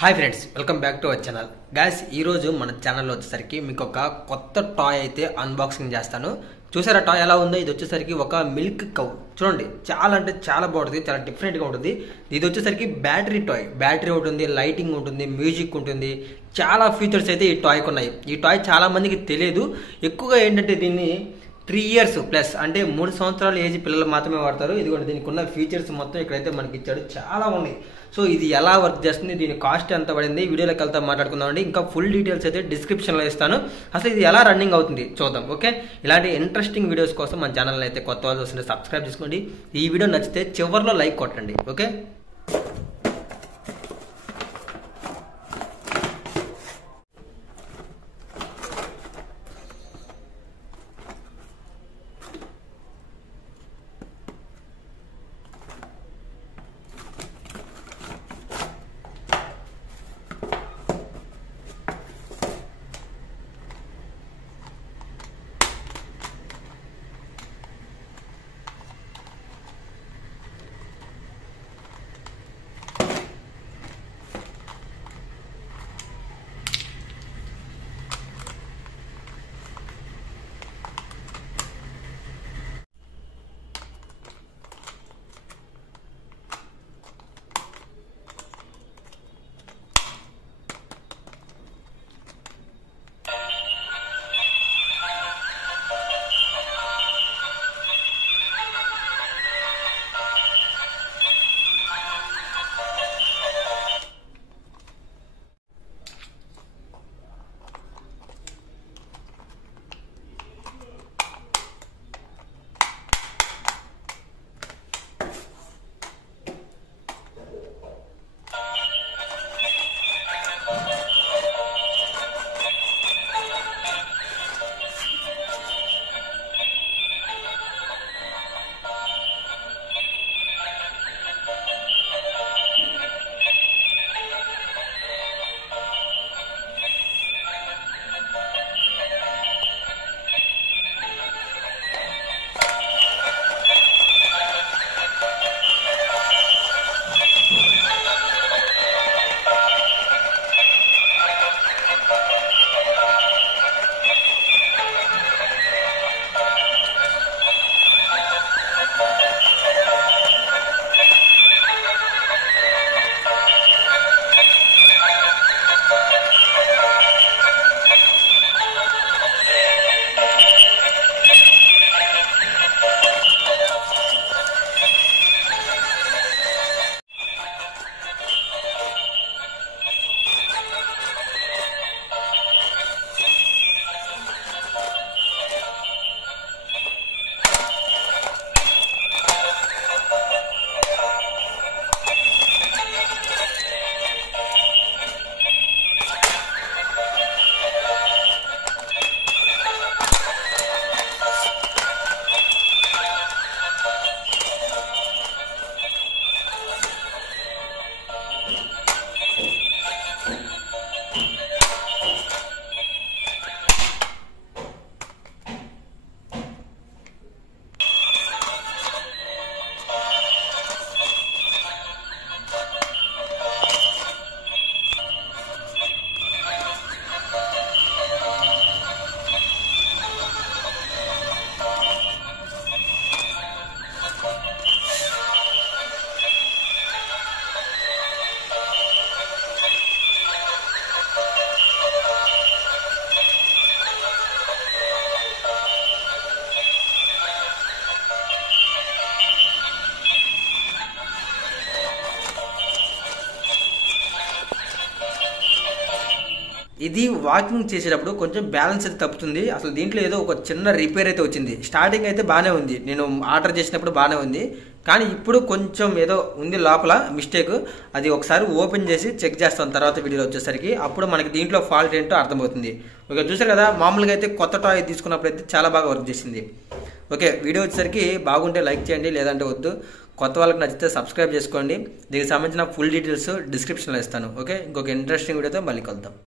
Hi friends, welcome back to our channel. Guys, ఈరోజు మన ఛానల్లో వచ్చేసరికి మీకు ఒక కొత్త టాయ్ అయితే అన్బాక్సింగ్ చేస్తాను. చూసారా టాయ్ ఎలా ఉందో? ఇది వచ్చేసరికి ఒక మిల్క్ కౌ. చూడండి, చాలా అంటే చాలా బాగుంటుంది, చాలా డిఫరెంట్గా ఉంటుంది. ఇది వచ్చేసరికి బ్యాటరీ టాయ్. బ్యాటరీ ఉంటుంది, లైటింగ్ ఉంటుంది, మ్యూజిక్ ఉంటుంది, చాలా ఫీచర్స్ అయితే ఈ టాయ్కి ఉన్నాయి. ఈ టాయ్ చాలా మందికి తెలియదు. ఎక్కువగా ఏంటంటే దీన్ని 3 years ప్లస్ అంటే 3 సంవత్సరాల ఏజ్ పిల్లలు మాత్రమే వాడతారు. ఇదిగోండి, దీనికి ఉన్న ఫీచర్స్ మొత్తం ఇక్కడైతే మనకి ఇచ్చాడు, చాలా ఉన్నాయి. సో ఇది ఎలా వర్క్ చేస్తుంది, దీని కాస్ట్ ఎంత పడింది, వీడియోలోకి వెళ్తా మాట్లాడుకుందామండి. ఇంకా ఫుల్ డీటెయిల్స్ అయితే డిస్క్రిప్షన్లో ఇస్తాను. అసలు ఇది ఎలా రన్నింగ్ అవుతుంది చూద్దాం. ఓకే, ఇలాంటి ఇంట్రెస్టింగ్ వీడియోస్ కోసం మన ఛానల్ అయితే కొత్త వాళ్ళు వస్తుంటే సబ్స్క్రైబ్ చేసుకోండి. ఈ వీడియో నచ్చితే చివరిలో లైక్ కొట్టండి. ఓకే, ఇది వాకింగ్ చేసేటప్పుడు కొంచెం బ్యాలెన్స్ అయితే తప్పుతుంది. అసలు దీంట్లో ఏదో ఒక చిన్న రిపేర్ అయితే వచ్చింది. స్టార్టింగ్ అయితే బాగానే ఉంది, నేను ఆర్డర్ చేసినప్పుడు బాగానే ఉంది, కానీ ఇప్పుడు కొంచెం ఏదో ఉంది లోపల మిస్టేక్. అది ఒకసారి ఓపెన్ చేసి చెక్ చేస్తాం తర్వాత వీడియోలో వచ్చేసరికి, అప్పుడు మనకి దీంట్లో ఫాల్ట్ ఏంటో అర్థమవుతుంది. ఓకే, చూసారు కదా, మామూలుగా అయితే కొత్త టాయ్ తీసుకున్నప్పుడు అయితే చాలా బాగా వర్క్ చేసింది. ఓకే, వీడియో వచ్చేసరికి బాగుంటే లైక్ చేయండి, లేదంటే వద్దు. కొత్త వాళ్ళకి నచ్చితే సబ్స్క్రైబ్ చేసుకోండి. దీనికి సంబంధించిన ఫుల్ డీటెయిల్స్ డిస్క్రిప్షన్లో ఇస్తాను. ఓకే, ఇంకొక ఇంట్రెస్టింగ్ వీడియోతో మళ్ళీ కలుద్దాం.